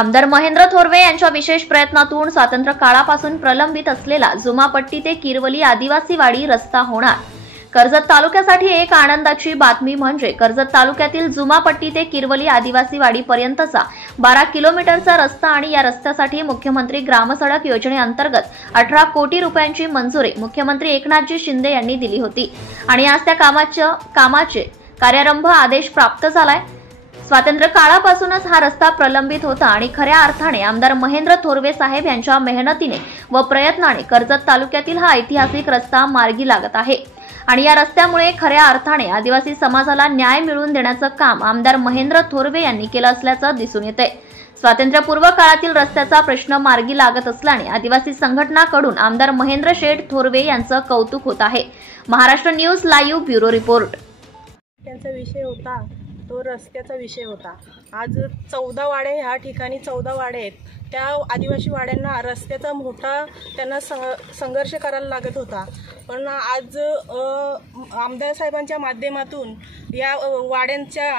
आमदार महेंद्र थोरवे यांच्या विशेष प्रयत्नातून स्वातंत्र्य काळापासून प्रलंबित असलेला जुमापट्टी ते किरवली आदिवासी वाडी रस्ता होणार। कर्जत तालुक्यासाठी एक आनंदाची बातमी म्हणजे कर्जत तालुक्यातील जुमापट्टी ते किरवली आदिवासी वाडी पर्यंतचा 12 किलोमीटरचा रस्ता आणि या रस्त्यासाठी मुख्यमंत्री ग्रामसडक योजनेअंतर्गत 18 कोटी रुपयांची मंजुरी मुख्यमंत्री एकनाथजी शिंदे यांनी दिली होती आणि आज त्या कामाचे कार्यारंभ आदेश प्राप्त झालाय। स्वातंत्र्य काळापासूनच हा रस्ता प्रलंबित होता आणि खऱ्या अर्थाने आमदार महेंद्र थोरवे साहेब यांच्या मेहनतीने व प्रयत्नाने कर्जत तालुक्यातील हा ऐतिहासिक रस्ता मार्गी लागत आहे आणि या रस्त्यामुळे खऱ्या अर्थाने आदिवासी समाजाला न्याय मिळवून देण्याचं काम आमदार महेंद्र थोरवे यांनी केलं असल्याचं दिसून येतंय। स्वातंत्र्यपूर्व काळातील रस्त्याचा प्रश्न मार्गी लागत असल्याने आदिवासी संघटनांकडून आमदार महेंद्र शेठ थोरवे यांचं कौतुक होत आहे। Maharashtra news live bureau report. त्यांचा विषय होता तो रस्त्याचा विषय होता। आज 14 वाडे ह्या ठिकाणी 14 वाडे आहेत, त्या आदिवासी वाड्यांना रस्त्याचा मोठा त्यांना संघर्ष करायला लागत होता, पण आज आमदार साहेबांच्या माध्यमातून या वाड्यांच्या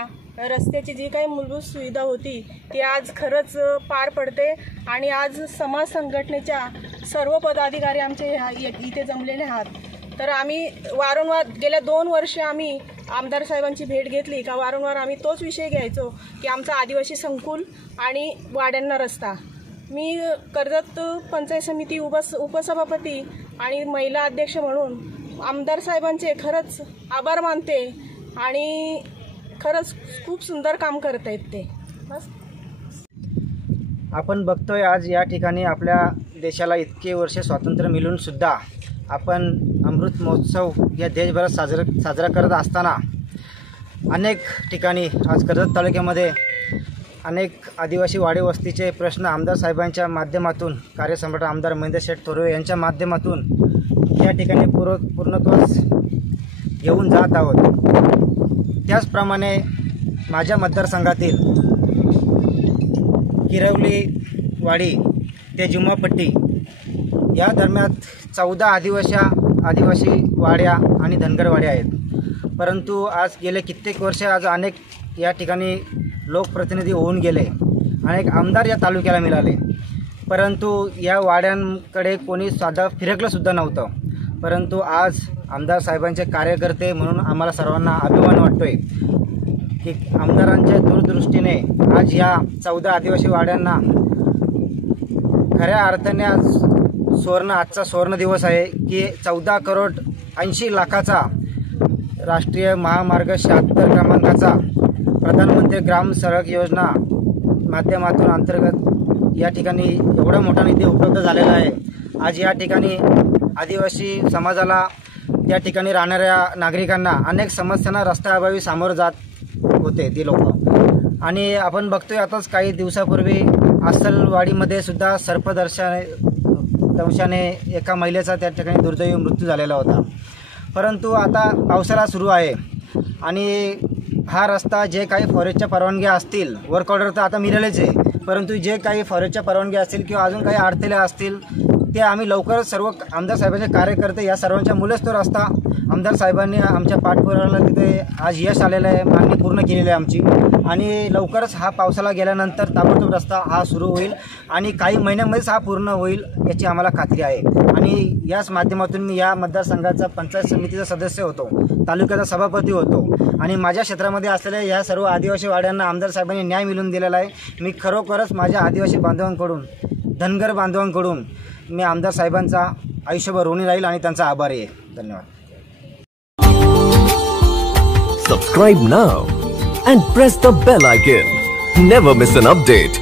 रस्त्याची जी काही मूलभूत सुविधा होती ती आज खरंच पार पडते आणि आज समाज संघटनेच्या सर्व पदाधिकारी आमचे इथे जमलेले आहात। तर आम्ही वारंवार गेल्या 2 वर्ष आम्ही आमदार साहेबांची भेट घेतली का वारंवार आम्ही तोच विषय घ्यायचो की आमचा आदिवासी संकुल आणि वाड्यांना रस्ता। मी कर्जत पंचायत समिती उपसभापती आणि महिला अध्यक्ष म्हणून आमदार साहेबांचे खरंच आभार मानते आणि खरंच खूप सुंदर काम करत आहेत ते। बस आपण बघतोय आज या ठिकाणी आपल्या देशाला इतके वर्ष स्वातंत्र्य मिळून सुद्धा आपण अमृत महोत्सव या देशभरात साजरा करत असताना अनेक ठिकाणी आज कर्जत तालुक्यामध्ये अनेक आदिवासी वाडी वस्तीचे प्रश्न आमदार साहेबांच्या माध्यमातून कार्यसम्राट आमदार महेंद्र शेठ थोरवे यांच्या माध्यमातून या ठिकाणी पूर्णत्वास घेऊन जात आहोत। त्याचप्रमाणे माझ्या मतदारसंघातील किरवली वाडी ते जुमापट्टी या दरम्यान 14 आदिवासी वाड्या आणि धनगर वाड्या आहेत, परंतु आज गेले कित्येक वर्ष आज अनेक या ठिकाणी लोकप्रतिनिधी होऊन गेले, अनेक आमदार या तालुक्याला मिळाले, परंतु या वाड्यांकडे कोणी साधा फिरकलं सुद्धा नव्हतं। परंतु आज आमदार साहेबांचे कार्यकर्ते म्हणून आम्हाला सर्वांना अभिमान वाटतोय की आमदारांच्या दूरदृष्टीने आज या 14 आदिवासी वाड्यांना खऱ्या अर्थाने आज आजचा सुवर्ण दिवस आहे की 14 करोड 80 लाखाचा राष्ट्रीय महामार्ग 76 क्रमांकाचा प्रधानमंत्री ग्राम सडक योजना माध्यमातून अंतर्गत या ठिकाणी एवढा मोठा निधी उपलब्ध झालेला आहे। आज या ठिकाणी आदिवासी समाजाला त्या ठिकाणी राहणाऱ्या नागरिकांना अनेक समस्यांना रस्त्याअभावी सामोरं जात होते ती लोक, आणि आपण बघतोय आताच काही दिवसापूर्वी अस्सलवाडीमध्ये सुद्धा सर्पदंशाने एका महिलेचा त्या ठिकाणी दुर्दैवी मृत्यू झालेला होता। परंतु आता पावसाळा सुरू आहे आणि हा रस्ता जे काही फॉरेस्टच्या परवानग्या असतील, वर्क ऑर्डर तर आता मिळालेच आहे, परंतु जे काही फॉरेस्टच्या परवानग्या असतील किंवा अजून काही अडथळे असतील ते आम्ही लवकरच सर्व आमदार साहेबांचे कार्यकर्ते या सर्वांच्या मुलेच तो रस्ता आमदार साहेबांनी आमच्या पाठपुराव्याला तिथे आज यश आलेलं आहे, मागणी पूर्ण केलेली आहे आमची, आणि लवकरच हा पावसाला गेल्यानंतर ताबडतोब रस्ता हा सुरू होईल आणि काही महिन्यांमध्येच हा पूर्ण होईल याची आम्हाला खात्री आहे। आणि याच माध्यमातून मी या मतदारसंघाचा पंचायत समितीचा सदस्य होतो, तालुक्याचा सभापती होतो आणि माझ्या क्षेत्रामध्ये असलेल्या या सर्व आदिवासी वाड्यांना आमदार साहेबांनी न्याय मिळवून दिलेला आहे। मी खरोखरच माझ्या आदिवासी बांधवांकडून, धनगर बांधवांकडून मी आमदार साहेबांचा आयुष्यभर ऋणी राहील आणि त्यांचा आभारी आहे। धन्यवाद। Subscribe now and press the bell icon. Never miss an update.